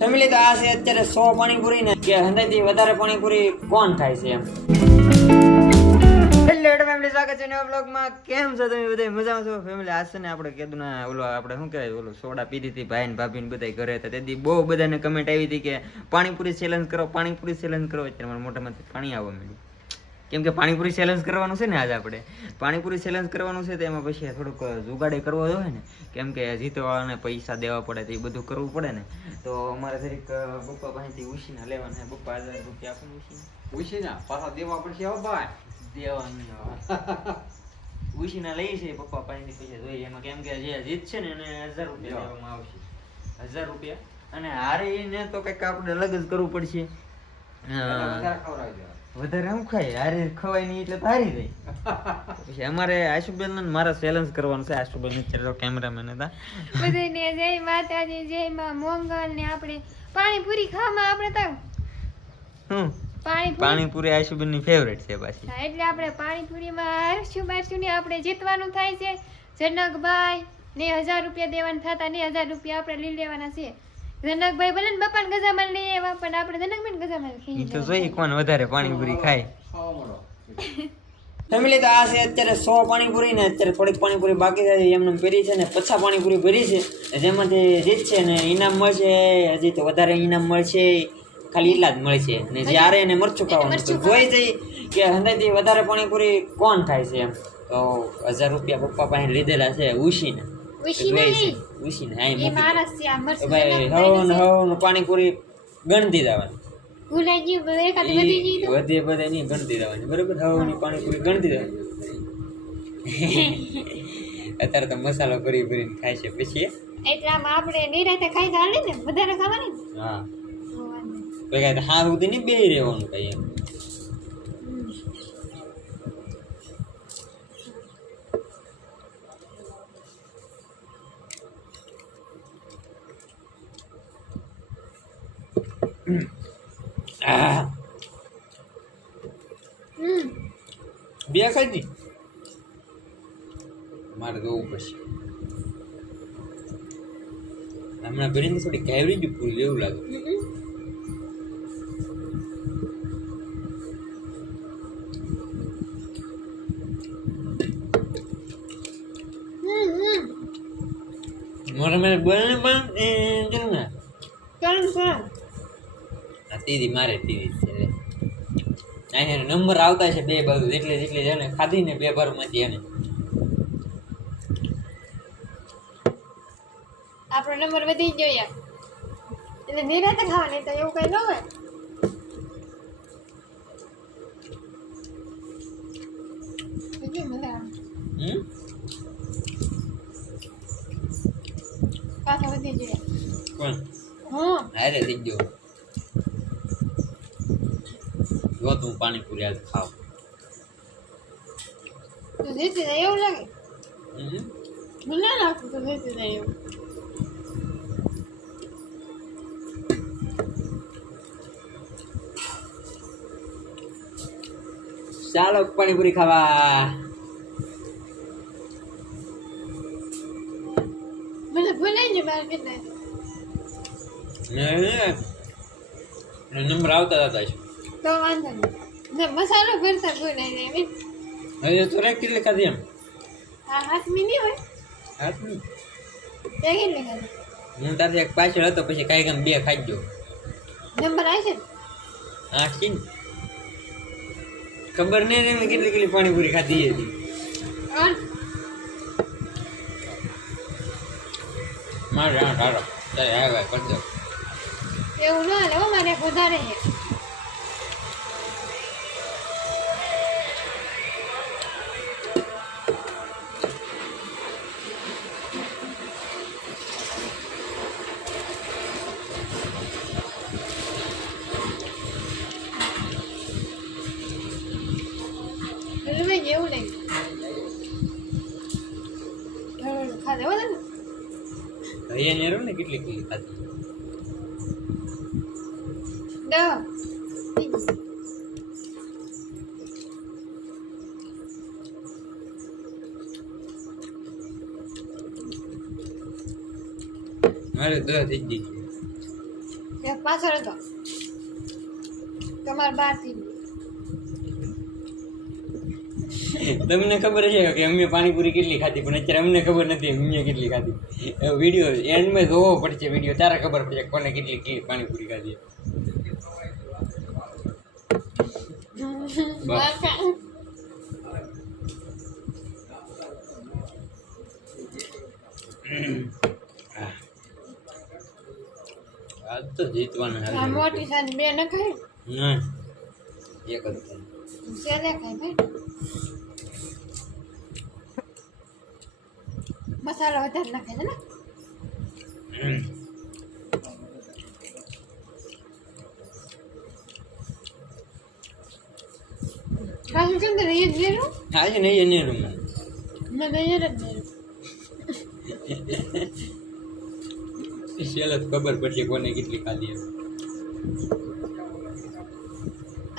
Family તો આ છે અત્યારે સો પાણીપુરી ને કે હંધાઈથી વધારે પાણીપુરી કોણ ખાય છે એમ? ફેમિલી સ્વાગત છે નવા બ્લોગમાં કેમ છો તમે બધા મજામાં ફેમિલી આજ ને આપણે કીધું ના ઓલો આપણે શું કહેવાય? ઓલો સોડા પીધી હતી ભાઈ ને ભાભી ને બધા ઘરે હતા. તેથી બહુ બધાને કમેન્ટ આવી હતી કે પાણીપુરી ચેલેન્જ કરો, પાણીપુરી ચેલેન્જ કરો. અત્યારે મારા મોટામાંથી પાણી આવવા માંડ્યું. કેમ કે પાણીપુરી ચેલેન્જ કરવાનું છે ને આજે આપણે. પાણીપુરી ચેલેન્જ કરવાનું છે તો એમાં પછી થોડુંક જુગાડે કરવો હોય ને. કેમ કે જીતવાને પૈસા દેવા પડે તો એ બધું કરવું પડે ને. તો અમારે જરીક બપ્પા પાસેથી ઉછીને લેવાના છે. પપ્પા હજાર રૂપિયા આપો ઉછીને. ઉછીના? પાછા દેવા પડશે હવે ભાઈ. દેવાની ઉછીના લઈ છે પપ્પા પાસેથી પૈસા. જોઈએ એમાં કેમ કે જે જીત છે ને એને હજાર રૂપિયા દેવામાં આવશે. હજાર રૂપિયા. અને હારીને તો કંઈક આપણે અલગ જ કરવું પડશે. ખવડાવી દેવા વધારે આમ ખાય? હારે ખવાય નહીં એટલે તો હારી જાય પછી અમારે આશુબેન ને મારા ચેલેન્જ કરવાનું છે. આશુબેન અત્યારે કેમેરામેન હતા. બધાને જય માતાજી જય માં મોંગલ ને આપણે પાણીપુરી ખાવામાં આપણે તો હું? પાણીપુરી? પાણીપુરી આશુબેનની ફેવરેટ છે પાછી. એટલે આપણે પાણીપુરીમાં હરશું બારશું ને આપણે જીતવાનું થાય છે. જનકભાઈ ને હજાર રૂપિયા દેવાના થતા ને હજાર રૂપિયા આપણે લઈ લેવાના છે. જનકભાઈ ભલે ને બપાને ગજામાં લઈ આવ્યા પણ આપણે જનકભાઈ ગજામાં ખીઈ તો જોઈ કોણ વધારે પાણીપુરી ખાય. ફેમિલી તો આ છે અત્યારે સો પાણીપુરી ને અત્યારે થોડીક પાણીપુરી બાકી છે એમને ભરી છે ને પછા પાણીપુરી ભરી છે. જેમાંથી જીતશે ને ઇનામ મળશે હજી તો વધારે ઇનામ મળશે. ખાલી એટલા જ મળશે. ને જ્યારે એને મરચું ખાવાનું તો જોઈ જઈ કે હંદાથી વધારે પાણીપુરી કોણ ખાય છે એમ. તો હજાર રૂપિયા પપ્પા પાસે લીધેલા છે ઉશીને. નહીં. પાણીપુરી ગણતી જવાની ભૂલાઈ ગયું એકાદ વધી ગયું વધે બધે નહીં ગણતી રહેવાની. બરોબર? હવાની પાણીપુરી ગણતી રહેવાની. અત્યારે તો મસાલો ભરી ભરીને ખાય છે પછી. એટલે આમ આપણે નિરાતે ખાઈ ચાલે ને વધારે ખાવાની? હા. તો કાંઈ હાર સુધી નહીં બે રહેવાનું કઈ એમ. બે ખાઈ દી. મારે જોવું પડશે. હમણાં ભરીને થોડી કાવરી જ પૂરી એવું લાગે. મારે મારે બોલને પણ ચાલો ચાલો. તીધી મારે તીધી છે. અહીંયા નંબર આવતા છે બે બાજુ જેટલે જેટલી છે ને ખાધી ને બે બારમાંથી એને. આપણો નંબર વધી ગયો યાર. એટલે નિરાતે ખાવાની તો એવું કઈ ન હોય. હમ? પાછા વધી ગયો. કોણ? હમ હારે થઈ ગયો. તું પાણીપુરી આજ ખાવ તો જીતી જાય એવું લાગે? મને ના લાગતું તો એવું. ચાલો પાણીપુરી ખાવા. મને ભૂલાઈ ગયું મારે કેટલા ને નંબર આવતા હતા તો વાંધો નહીં. ને મસાલો ભરતા ભૂલાઈ જાય એમ. હવે તો કેટલી ખાધી એમ? હા હાથમી નહીં હોય? હાથમી? તે કેટલી ખાધી? હું તારે એક પાછળ હતો પછી કાંઈ કામ બે ખાઈ ગયો. નંબર આવશે આઠ છે ને? ખબર નહીં ને કેટલી કેટલી પાણીપુરી ખાધી હતી મારે આઠ હારો. તારે આવ્યા કરી દો. એવું ના લેવો હો મારે વધારે છે. અહીંયા ને રહ્યો ને કેટલી કેટલી ખાધી દસ મારે દસ થઈ ગઈ એક પાછળ હતો તમારે બહારથી તમને ખબર છે કે અમે પાણીપુરી કેટલી ખાધી પણ અત્યારે અમને ખબર નથી અમે કેટલી ખાધી. વીડિયો એન્ડમાં જોવો પડશે વીડિયો ત્યારે ખબર પડશે કોને કેટલી કેટલી પાણીપુરી ખાધી. આજ તો જીતવાના આ હાલ. મોટી સાની બે ન ખાય ના એક જ થાય. સેલે ખાય ભાઈ. મસાલો વધારે નાખે છે ને? કાજુ કેમ તો રહી જ લેરું આજે નહીં એને રમવાનું મેં તો અહીંયા જ લેરું જ ખબર પડશે કોને કેટલી ખાધી.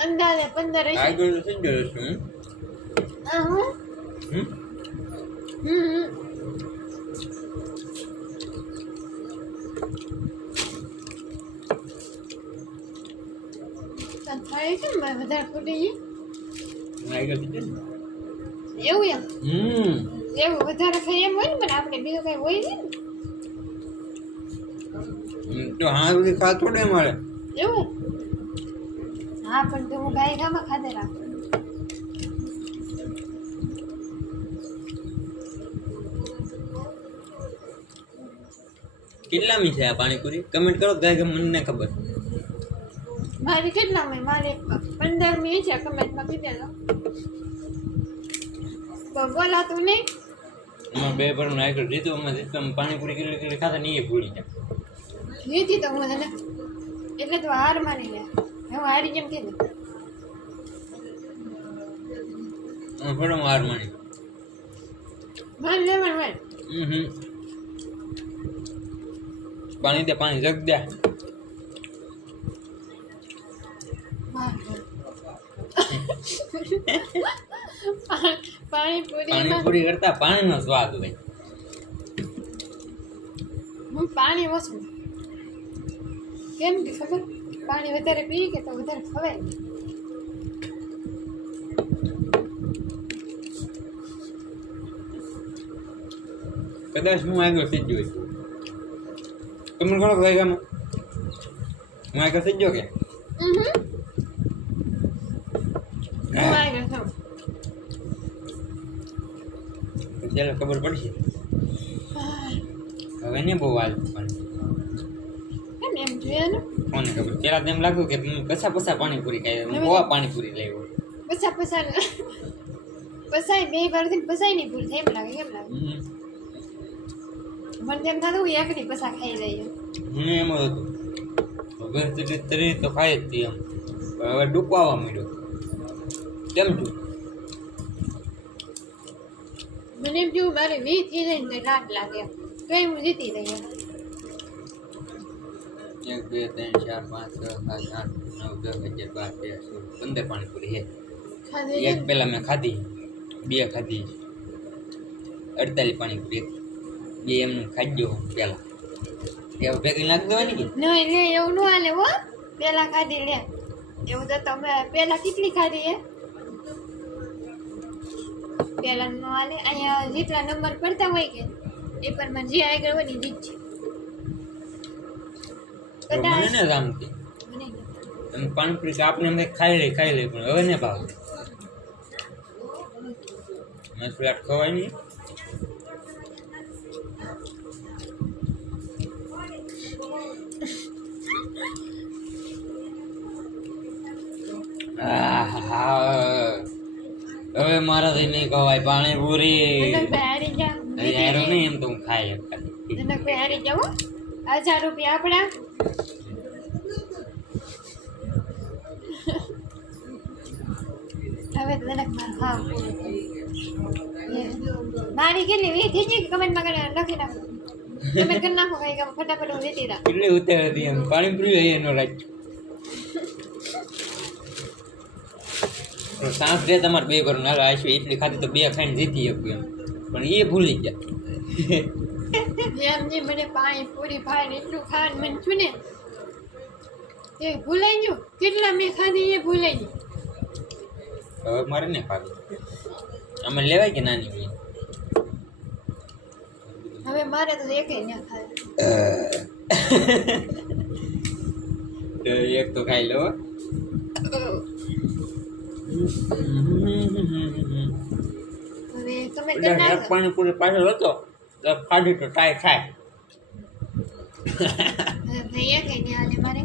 અંદાજે પંદર આગળ ગયો છું આ હું હમ? હમ. હમ. તને થાય છે ને મારે વધારે ફૂટી ગયું આગળ થઈ ગયું એવું એમ હમ એવું વધારે ખાઈ એમ હોય ને પણ આપણે બીજું કઈ હોય છે ને? હમ, તો હા સુધી ખા થોડે મળે એવું? હા પણ તો હું ગાય ગામાં ખાધે રાખું. કેટલામી છે આ પાણીપુરી? કમેન્ટ કરો ગાય કે મને ના ખબર મારી કેટલા મેં મારે પંદર મી છે કમેન્ટમાં કીધેલો તો બોલાતું નહીં એમાં બે પર આગળ જીતું અમે જીતું પાણીપુરી કેટલી કેટલી ખાતા નહીં એ ભૂલી જાય જીતી તો હું તને એટલે તો હાર માની લે હું હારી જેમ કીધું અમે થોડો હાર માની માન લેવાનું હોય હમ હમ. પાણી દે પાણી જગ દે પાણીપુરી કરતા પાણીનો સ્વાદ હોય. હું પાણી ઓછું કેમ કે ખબર? પાણી વધારે પી કે તો વધારે ખવાય? કદાચ હું આગળ થઈ ગયો છું. તમને કોણ વાગ્યામાં હું આગળ થઈ ગયો કે હમ હું આગળ છું ચાલો ખબર પડશે. હવે ને બહુ વાત પણ. કેમ એમ જોઈએ ને કોને ખબર? પેલા તેમ લાગતું કે પછા પછા પાણીપુરી ખાઈ બહુ પાણીપુરી લાવ્યો પસા પસા પસાય બે વારથી પસાય નહીં પૂરી થાય એમ લાગે કેમ લાગે. મને તેમ થતું એકડી પસા ખાઈ લઈએ. મને એમ હતું. હવે તરી તો ખાઈ જ હતી એમ. હવે ડૂકવા માંડ્યો કેમ છું મને એમ જેવું મારે વી થઈ જાય ને રાત લાગે. એમ કઈ હું જીતી રહી એમ. એક બે ત્રણ ચાર પાંચ છ સાત આઠ નવ દસ અગિયાર બાર તેર સોળ પંદર પાણીપુરી હે ખાધી એક પેલા મેં ખાધી બે ખાધી અડતાલીસ પાણીપુરી એક બે એમનું ખાઈ ગયો પેલા એવું ભેગી નાખી દેવાની કે? નહીં લે એવું ન હાલે હો. પેલા ખાધી લે. એવું તો તમે પેલા કેટલી ખાધી હે પેલા નો હાલે. અહીંયા જેટલા નંબર પડતા હોય કે એ પર જે આગળ હોય ને જીત છે. મને ને તો આપણે એમ ખાઈ લે ખાઈ લે પણ હવે ને ભાવ. મેં ફ્લેટ ખવાય નહીં. હવે મારાથી નહીં ખવાય પાણીપુરી યારો નહીં એમ તો હું ખાઈ હારી જાઓ. હજાર રૂપિયા આપણા. હવે માર કેટલી વી થઈ કમેન્ટમાં લખી નાખો. કમેન્ટ કરી નાખો ફટાફટ હું જીતી દઉં. કેટલી ઉતર હતી એમ. પાણીપુરી એનો રાજ સાંસ રે તમારે બે ઘર ના આશુ એટલી ખાધી તો બે ખાઈને જીતી શકું એમ. પણ એ ભૂલી ગયા. એમ જે મને પાણી પૂરી ભાઈ એટલું ખાવાનું મન છું ને એ ભૂલાઈ ગયું. કેટલા મેં ખાધી એ ભૂલાઈ ગયું હવે મારે ને ખાવી અમે લેવાય કે નાની હવે મારે તો એકે ના ખાય. તો એક તો ખાઈ લો. એક પાણીપુરી પાછળ હતો તો ખાધી તો ટ્રાય થાય. હવે ભાઈ એકે મારે?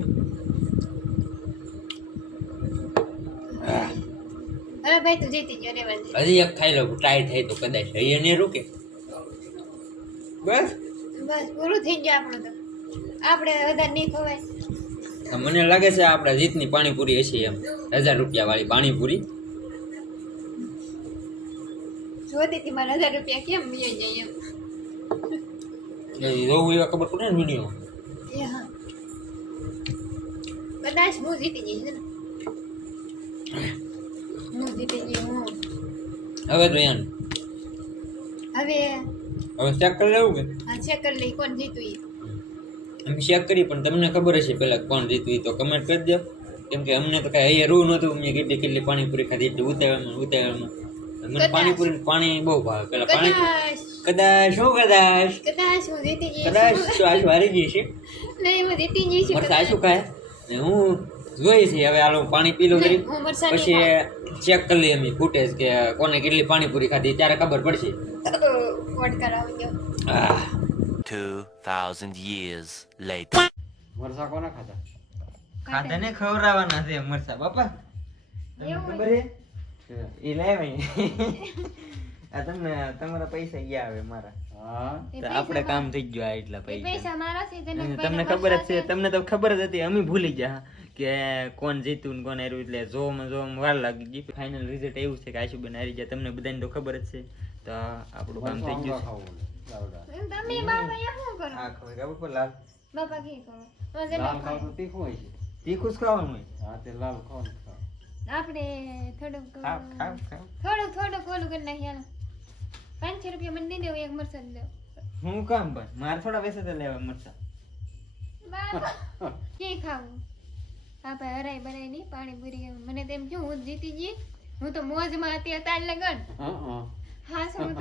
હવે ભાઈ તું જીતી ગયો રેવા દે. હજી એક ખાઈ લઉં ટ્રાય થાય તો કદાચ અહીંયા ને રૂકે. બસ. બસ પૂરું થઈ ગયું આપણું તો. આપણે વધારે નહીં ખવાય. મને લાગે છે આપણા જીતની પાણીપુરી હશે એમ. હજાર રૂપિયા વાળી પાણીપુરી. જોતી મારા હજાર રૂપિયા કેમ મિલી જાય એમ. જોવું એવા ખબર પડે ને વીડિયો. એ હા. કદાચ હું જીતી જઈશ હું જીતી ગઈ હું. હવે તો હવે હવે ચેક કરી લેવું કે? આ ચેક કરી લઈ કોણ જીતું અમે ચેક કરી પણ તમને ખબર હશે પહેલાં કોણ જીતવી તો કમેન્ટ કરી દો કેમ કે અમને તો કાંઈ અહીંયા રૂ નહોતું મેં કેટલી કેટલી પાણીપુરી ખાધી એટલી ઉતાવળમાં ઉતાવળમાં. મને પાણીપુરી પાણી બહુ ભાવે. પેલા પાણી કદાચ શું કદાચ? કદાચ હું જીતી જઈશ કદાચ આશુ હારી ગઈ છે? નહીં હું જીતી જઈશ મરસા આશુ ખાય? ને હું જોઈ છે હવે આલો પાણી પી લઉં કરી પછી ચેક કરી લઈએ અમે ફૂટેજ કે કોને કેટલી પાણીપુરી ખાધી ત્યારે ખબર પડશે. હા 2,000 years later. મરસા કોના ખાતા ખાધા? ને ખવડાવવાના છે મરસા બાપા. તમને ખબર છે? એ લાવે આ તમને તમારા પૈસા ગયા આવે મારા. હા. આપણે કામ થઈ ગયું આ એટલા પૈસા પૈસા. મારા છે તમને ખબર જ છે તમને તો ખબર જ હતી અમે ભૂલી ગયા. કે કોણ જીત્યું ને કોણ હાર્યું એટલે જોવામાં જોવામાં વાર લાગી ગઈ. ફાઇનલ રિઝલ્ટ એવું છે કે આશુબેન હારી ગયા. તમને બધાને તો ખબર જ છે. તો આપણું કામ થઈ ગયું છે. ખાવું લાવડા એમ તમે બાપા યા શું કરો? આ ખબર ખબર પર લાલ. બાપા કી કરો? તો લાલ જનકભાઈ ખાવ તો તીખું હોય છે. તીખું જ ખાવાનું હોય? હા તે લાલ ખાવ ને ખાવ આપણે થોડુંક ખાવ ખાવ ખાવ થોડુંક થોડુંક ઓલું કરી નાખીએ હાલો. પાંચસો રૂપિયા મને દઈ દેવું એક મરચાં દો હું કામ પણ મારે થોડા પૈસા તો લેવા મરચા. બાપા કે ખાવું? બાપા હરાય બરાય નહીં પાણી પૂરી મને તેમ શું હું જીતી ગઈ. હું તો મોજમાં હતી તાર લગન. હા હા. હા શું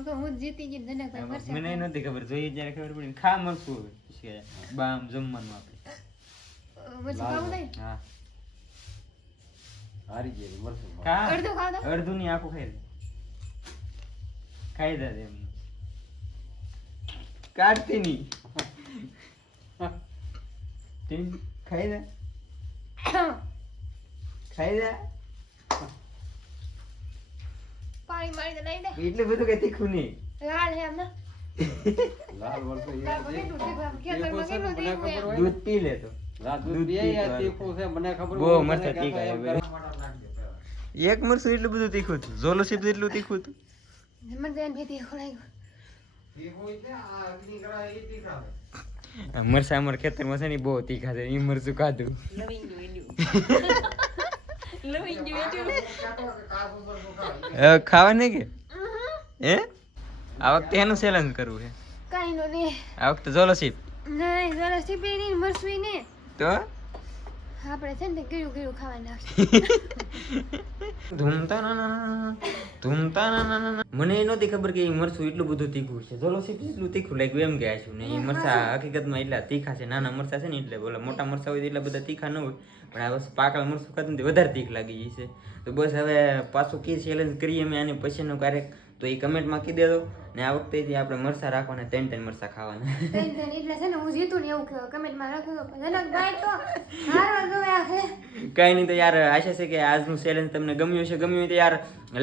તો હું જ જીતી ગઈ જનકભાઈ મને નથી ખબર. જોઈએ જ્યારે ખબર પડી ખા મરશું હવે. બામ જમવાનું આપણે ખાવ. ખાવું નહીં હા. હારી ગયેલી મરસું અડધું ખાવ અડધું ની આખું ખાઈ લે. ખાઈ દે એમ. કાઢતી ખાઈ દે. ખાઈ દે પાણી મારી તો લઈ દે. એટલું બધું કઈ તીખું નહીં. લાલ હે આમ લાલ વર્ષો એ. દૂધ પી લે તો. એક મરસું એટલું બધું તીખું હતું. ઝોલો સીપ એટલું તીખું હતું. એ મરસા અમાર ખેતરમાં છે ને બહુ તીખા છે. ઈ મરસું ખાધું. ખાવા નહીં કે? હે? આ વખતે એનું ચેલેન્જ કરવું છે. કઈ નો ને આ વખતે સીપ નહીં જરા સીપી નહીં મરસુઈ ને તો? આપણે છે ને કીડું કીડું ખાવા નાખશે ધૂમતા ના ના ધૂમતા ના ના. મને એ નહોતી ખબર કે મરસું એટલું બધું તીખું છે. ચલો સીપ એટલું તીખું લાગ્યું એમ ગયા છું ને એ મરચા હકીકતમાં એટલા તીખા છે. નાના મરચા છે ને એટલે બોલા મોટા મરચા હોય એટલા બધા તીખા ન હોય. પણ આ વસ્તુ પાકળ મરસું ખાતું વધારે તીખ લાગી છે. તો બસ હવે પાછું કે ચેલેન્જ કરીએ અમે આને પછીનો ક્યારેક તો એ કમેન્ટમાં કહી દેજો. ને આ વખતેથી આપણે મરચા રાખવાના ત્રણ ત્રણ મરચા ખાવાના. ત્રણ ત્રણ એટલે છે ને હું જીતું ને એવું કહો કમેન્ટમાં લખો જનકભાઈ તો હારવા ગયા છે. કઈ નહીં તો યાર આશા છે કે આજનું ચેલેન્જ તમને ગમ્યું હશે. ગમ્યું હોય તો યાર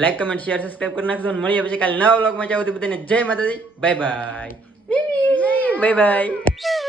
લાઈક કમેન્ટ શેર સબસ્ક્રાઇબ કરી નાખજો અને મળીએ પછી કાલે નવા વ્લોગમાં જાવ બધાને જય માતાજી. Bye bye bye bye